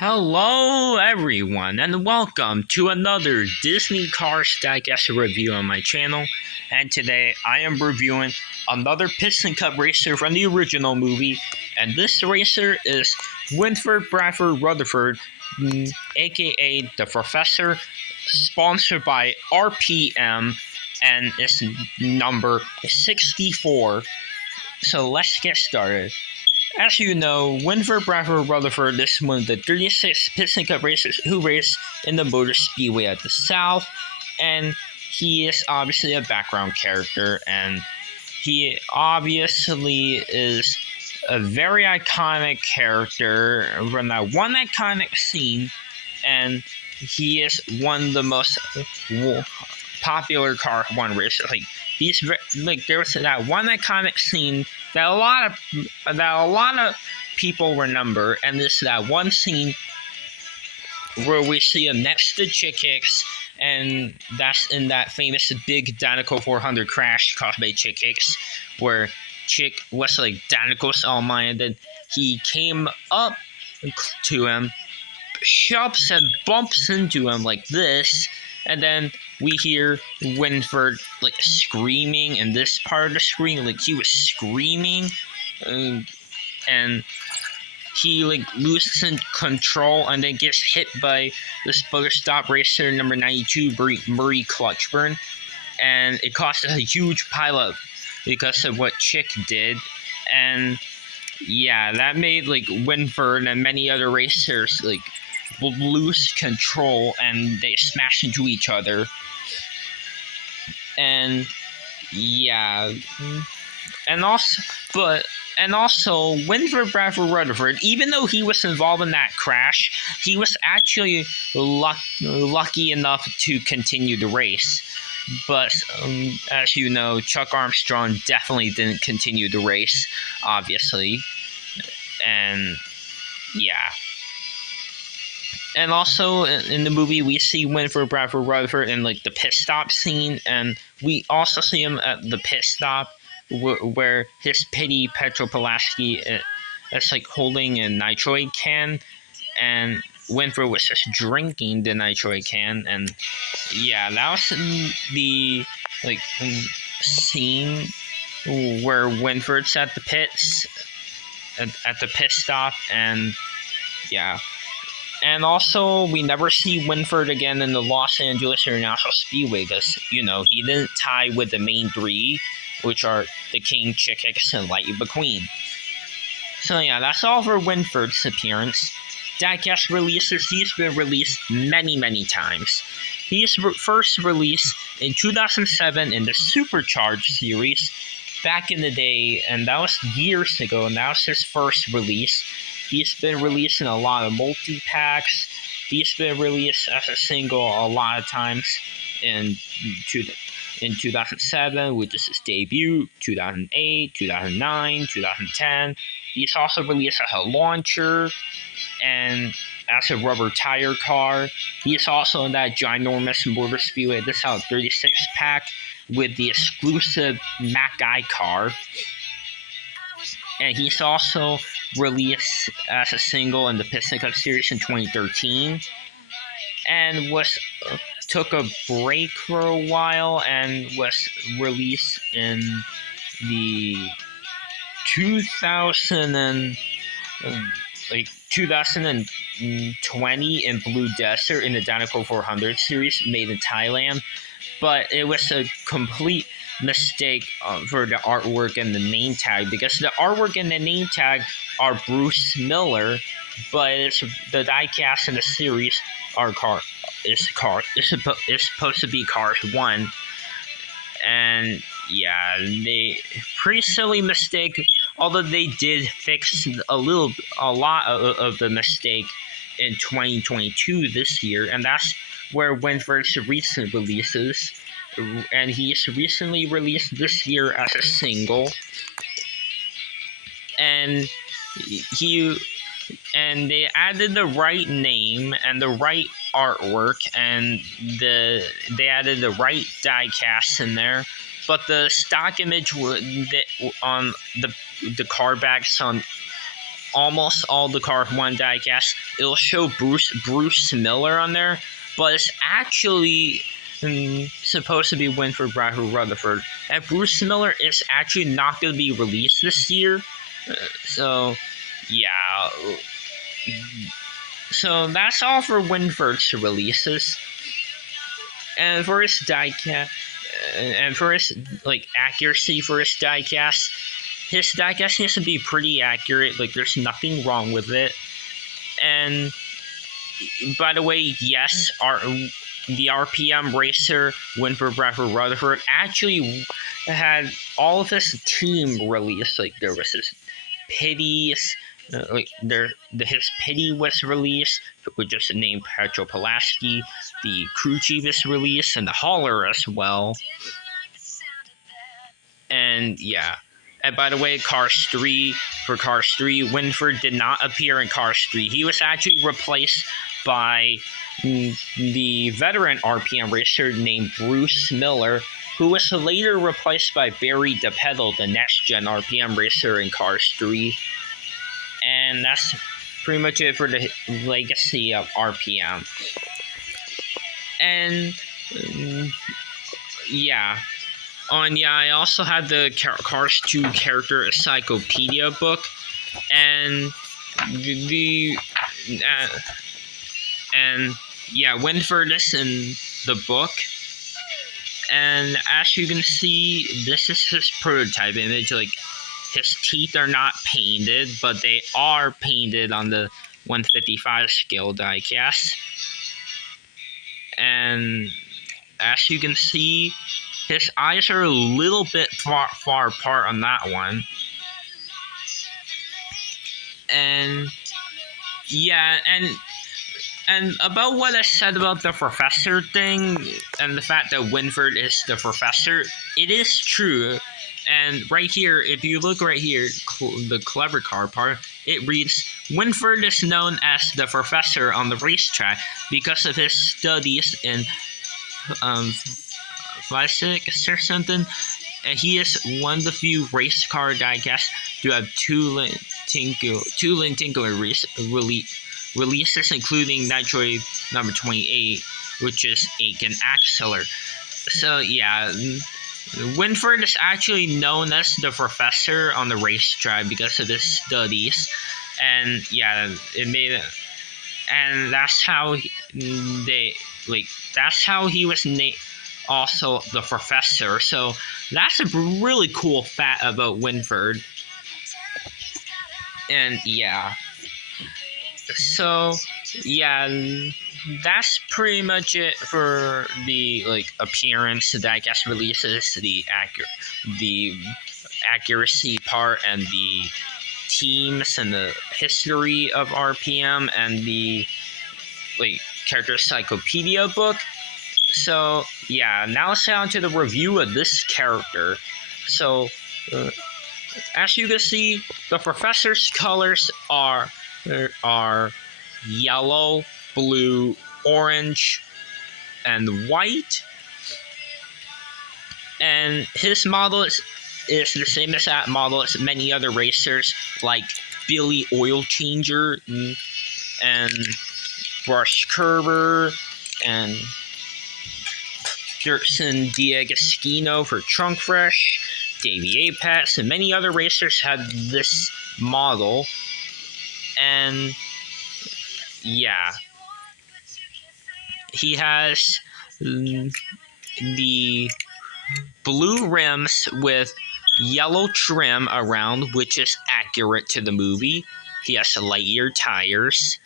Hello everyone and welcome to another Disney Cars Digest review on my channel, and today I am reviewing another Piston Cup racer from the original movie, and this racer is Winford, Bradford, Rutherford, aka the Professor, sponsored by RPM, and its number 64. So let's get started. As you know, Winford, Bradford, Rutherford is one of the 36 Piston Cup racers who race in the Motor Speedway at the South, and he is obviously a background character, and he obviously is a very iconic character from that one iconic scene, and he is one of the most popular car one racers. There was that one iconic scene that a lot of people remember, and this is that one scene where we see him next to Chick Hicks, and that's in that famous big Danico 400 crash caused by Chick Hicks, where Chick was like Danico saw mine, and then he came up to him, shoves and bumps into him like this, and then we hear Winford like screaming in this part of the screen, like he was screaming, and he like loses control and then gets hit by the spoiler stop racer number 92, Murray Clutchburn, and it causes a huge pileup because of what Chick did, and yeah, that made like Winford and many other racers like lose control, and they smash into each other. And yeah, and also Winford, Bradford, Rutherford, even though he was involved in that crash, he was actually lucky enough to continue the race. But as you know, Chuck Armstrong definitely didn't continue the race, obviously. And yeah. And also in the movie, we see Winford, Bradford, Rutherford in like the pit stop scene, and we also see him at the pit stop where his pity Petro Pulaski is like holding a nitroid can, and Winford was just drinking the nitroid can, and yeah, that was the scene where Winford's at the pits at the pit stop, and yeah. And also, we never see Winford again in the Los Angeles International Speedway because, you know, he didn't tie with the main three, which are the King, Chick Hicks, and Lightning McQueen. So yeah, that's all for Winford's appearance. Diecast releases, he's been released many, many times. He's first released in 2007 in the Supercharged series back in the day, and that was years ago, and that was his first release. He's been released in a lot of multi-packs. He's been released as a single a lot of times in 2007, which is his debut, 2008, 2009, 2010. He's also released as a launcher and as a rubber tire car. He's also in that ginormous Motor Speedway Discount 36-pack with the exclusive Mac-Guy car. And he's also released as a single in the Piston Cup Series in 2013, and took a break for a while and was released in the 2020 in Blue Desert in the Danico 400 series made in Thailand, but it was a complete mistake for the artwork and the name tag, because the artwork and the name tag are Bruce Miller, but the diecast in the series is supposed to be Cars 1, and yeah, they pretty silly mistake. Although they did fix a lot of the mistake in 2022 this year, and that's where Winford's recent releases. And he's recently released this year as a single, and they added the right name and the right artwork, and they added the right diecast in there, but the stock image on the car backs on almost all the Car 1 diecast, it'll show Bruce Miller on there, but it's actually supposed to be Winford, Bradford, Rutherford. And Bruce Miller is actually not going to be released this year. So, yeah. So that's all for Winford's releases. And for his diecast, and for his accuracy for his diecast needs to be pretty accurate. Like, there's nothing wrong with it. And by the way, yes, the RPM racer Winford, Bradford, Rutherford actually had all of his team released. Like, there was his Pity's, his Pity was released, with just the name Petro Pulaski. The crew chief is released, and the hauler as well. And yeah. And by the way, Cars 3, Winford did not appear in Cars 3. He was actually replaced by the veteran RPM racer named Bruce Miller, who was later replaced by Barry DePedal, the next-gen RPM racer in Cars 3. And that's pretty much it for the legacy of RPM. And yeah. I also had the Cars 2 character encyclopedia book, and Winford is in the book. And as you can see, this is his prototype image. Like, his teeth are not painted, but they are painted on the 155 scale diecast. And as you can see, his eyes are a little bit far apart on that one. And yeah, and about what I said about the professor thing, and the fact that Winford is the professor, it is true. And right here, if you look right here, the clever car part, it reads, Winford is known as the professor on the racetrack because of his studies in physics or something. And he is one of the few race car diecasts to have two Lin Tinker releases, including Nitroid number 28, which is Aiken Axler. So yeah, Winford is actually known as the professor on the racetrack because of his studies. And yeah, it made it, and that's how that's how he was named, also the professor. So that's a really cool fact about Winford. And yeah, so yeah, that's pretty much it for the appearance, the diecast releases, the accuracy part, and the teams, and the history of RPM, and the character encyclopedia book. So yeah, now let's get on to the review of this character. So as you can see, the professor's colors are yellow, blue, orange, and white. And his model is the same as that model as many other racers, like Billy Oil Changer and Brush Curver and Dirksen D'Agostino for Trunk Fresh, Davey Apex, and many other racers had this model. And yeah, he has the blue rims with yellow trim around, which is accurate to the movie. He has Lightyear tires.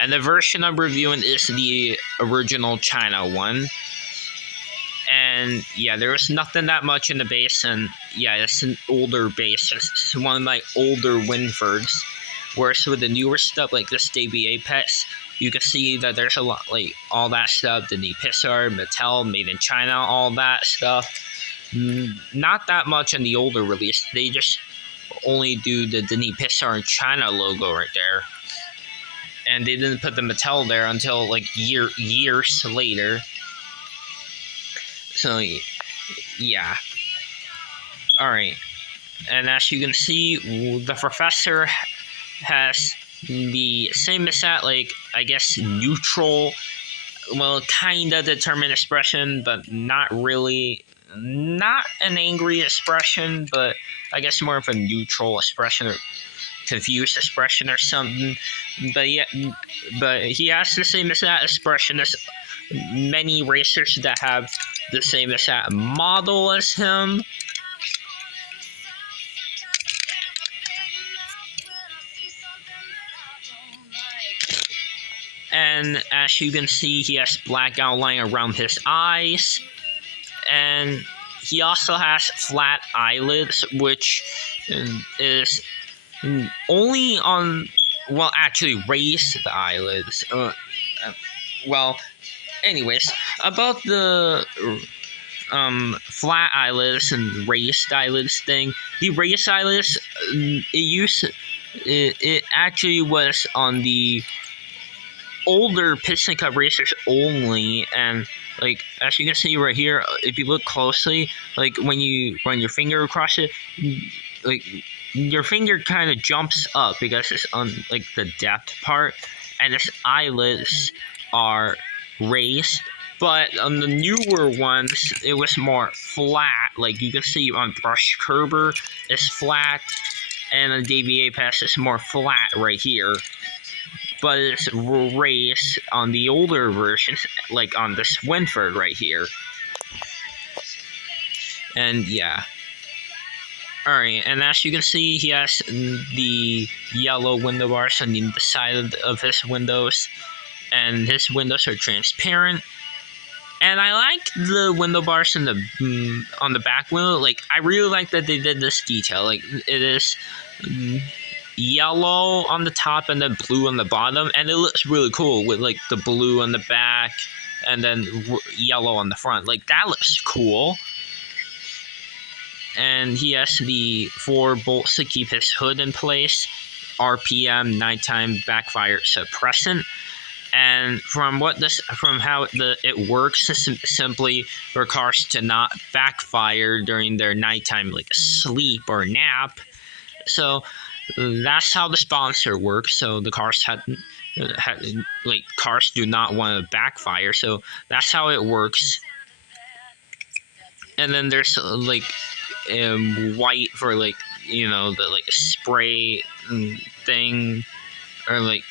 And the version I'm reviewing is the original China one. And yeah, there was nothing that much in the base, and yeah, it's an older base. It's one of my older Winfords. Whereas with the newer stuff like this Davey Apex, you can see that there's a lot, all that stuff, the Pixar, Mattel, made in China, all that stuff. Not that much in the older release. They just only do the Pixar and China logo right there. And they didn't put the Mattel there until years later. So yeah. Alright. And as you can see, the professor has the same as that, like, I guess, neutral, well, kind of determined expression, but not really. Not an angry expression, but I guess more of a neutral expression or confused expression or something. But yeah, but he has the same as that expression as many racers that have the same as that model as him. And as you can see, he has black outline around his eyes, and he also has flat eyelids, which is only on, well, actually raised eyelids. Well, anyways, about the flat eyelids and raised eyelids thing. The raised eyelids, it actually was on the older Piston Cup racers only, and like as you can see right here, if you look closely, like when you run your finger across it, like your finger kind of jumps up because it's on like the depth part, and its eyelids are raised. But on the newer ones, it was more flat. Like you can see on Brush Kerber, it's flat, and on Davey Apex, it's more flat right here. But it's raised on the older versions, like on this Winford right here. And yeah. Alright, and as you can see, he has the yellow window bars on the side of his windows, and his windows are transparent. And I like the window bars in the on the back window. Like, I really like that they did this detail. Like, it is yellow on the top and then blue on the bottom, and it looks really cool with like the blue on the back and then yellow on the front. Like, that looks cool. And he has the 4 bolts to keep his hood in place, RPM, nighttime backfire suppressant. And from how it works, is simply for cars to not backfire during their nighttime like sleep or nap. So that's how the sponsor works. So the cars cars do not want to backfire. So that's how it works. And then there's like white for like, you know, the like spray thing, or like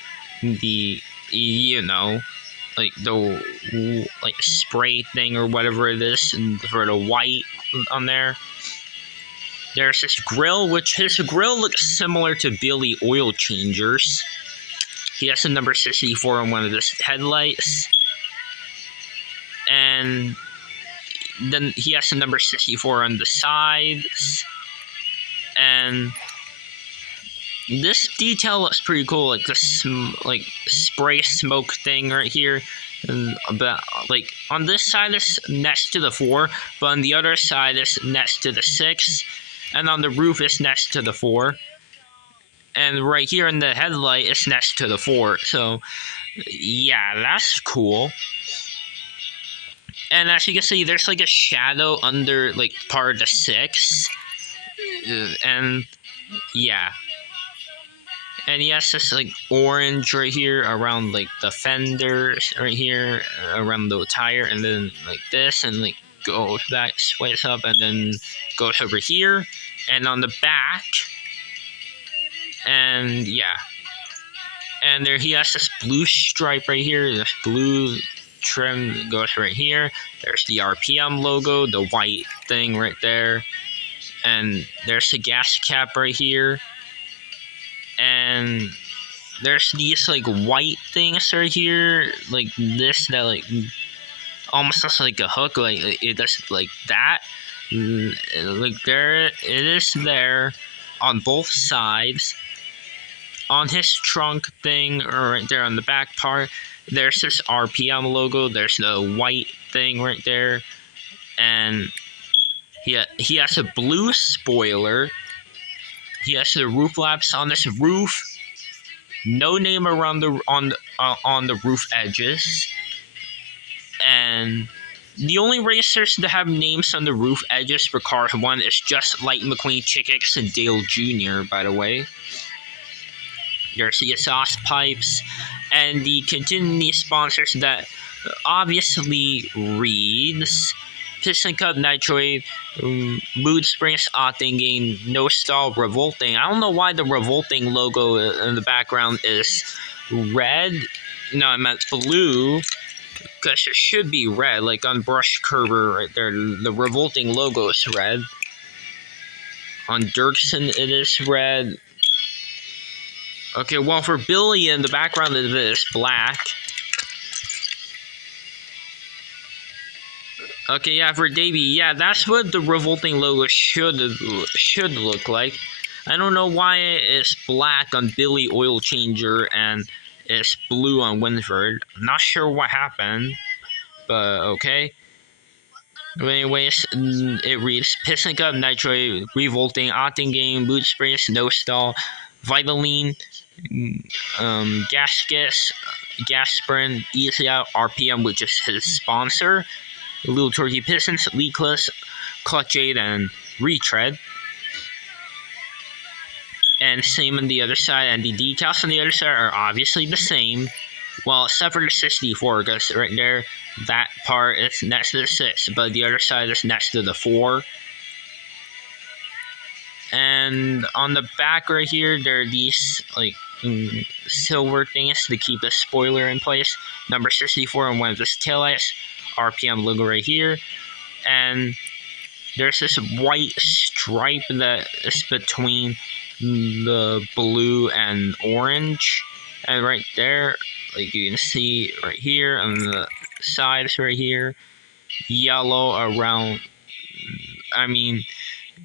the, you know, like the like spray thing or whatever it is, and for the white on there. There's his grill, which his grill looks similar to Billy Oil Changers. He has a number 64 on one of his headlights, and then he has a number 64 on the sides. And this detail looks pretty cool, like this like spray smoke thing right here. And about like on this side is next to the 4, but on the other side is next to the 6, and on the roof is next to the 4, and right here in the headlight is next to the 4. So yeah, that's cool. And as you can see, there's like a shadow under like part of the 6, and yeah. And he has this like orange right here around like the fenders right here, around the tire, and then like this, and like goes back, swipes up, and then goes over here, and on the back, and yeah. And there he has this blue stripe right here, this blue trim goes right here. There's the RPM logo, the white thing right there, and there's the gas cap right here. And there's these like white things right here, like this, that like almost looks like a hook, like it does like that. Like there it is there on both sides. On his trunk thing, or right there on the back part, there's this RPM logo. There's the white thing right there, and he has a blue spoiler. He has the roof flaps on this roof. No name around on the roof edges. And the only racers that have names on the roof edges for Cars 1 is just Light McQueen, Chickix, and Dale Jr., by the way. There's the exhaust pipes and the continuity sponsors that obviously reads Piston Cup Nitroid, Mood Springs Octane, No Stall Revolting. I don't know why the Revolting logo in the background is red. No, I meant blue, because it should be red, like on Brush Curver right there. The Revolting logo is red. On Dirksen, it is red. Okay, well, for Billy in the background of it is black. Okay, yeah, for Davey, yeah, that's what the Revolting logo should look like. I don't know why it's black on Billy Oil Changer and it's blue on Winford. I'm not sure what happened, but okay. But anyways, it reads Piston Cup Nitro, Revolting, Octane Game, Boot Spray, Snow Stall, Vitaline, Gaskets, Gas Sprint, Easy Out, RPM, which is his sponsor, Little Turkey Pistons, Leakless, Clutch 8, and Retread. And same on the other side, and the decals on the other side are obviously the same. Well, except for the 64, because right there, that part is next to the 6, but the other side is next to the 4. And on the back right here, there are these like silver things to keep the spoiler in place. Number 64 on one of his taillights, RPM logo right here, and there's this white stripe that is between the blue and orange, and right there, like you can see right here on the sides right here, yellow around, I mean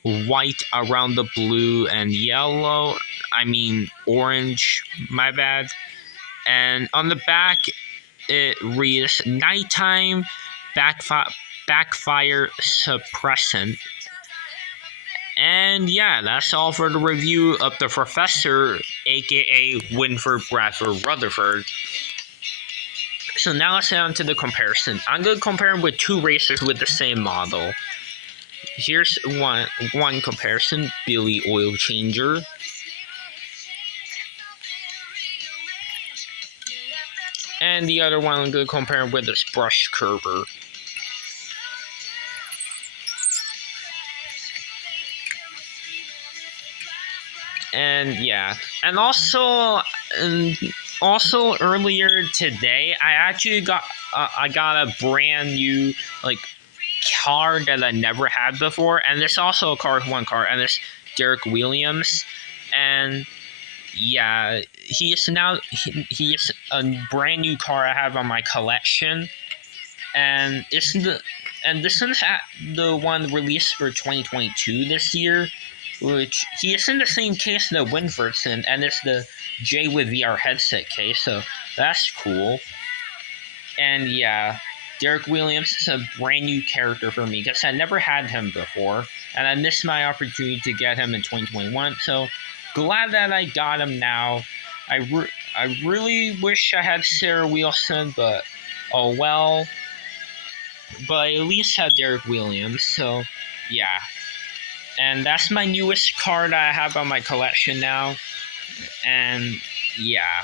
white around the blue and yellow, I mean orange, my bad. And on the back it reads nighttime backfire suppressant. And yeah, that's all for the review of the Professor, aka Winford, Bradford, Rutherford. So now let's get on to the comparison. I'm going to compare them with two racers with the same model. Here's one comparison, Billy Oil Changer. And the other one I'm going to compare with this Brush Curver. And yeah, and also earlier today, I got a brand new like car that I never had before, and it's also a car with one car, and it's Derek Williams, and yeah, he is a brand new car I have on my collection, and this is the one released for 2022 this year. Which he is in the same case that Winford's in, and it's the J with VR headset case, so that's cool. And yeah, Derek Williams is a brand new character for me because I never had him before, and I missed my opportunity to get him in 2021. So glad that I got him now. I really wish I had Sarah Wilson, but oh well. But I at least had Derek Williams, so yeah. And that's my newest card I have on my collection now. And yeah.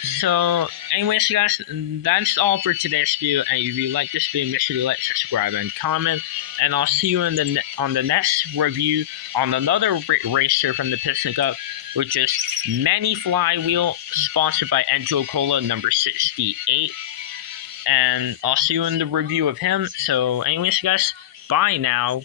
So, anyways, guys, that's all for today's video. And if you like this video, make sure to like, subscribe, and comment. And I'll see you on the next review on another racer from the Piston Cup, which is Manny Flywheel, sponsored by Enjo Cola number 68. And I'll see you in the review of him. So, anyways, guys, bye now.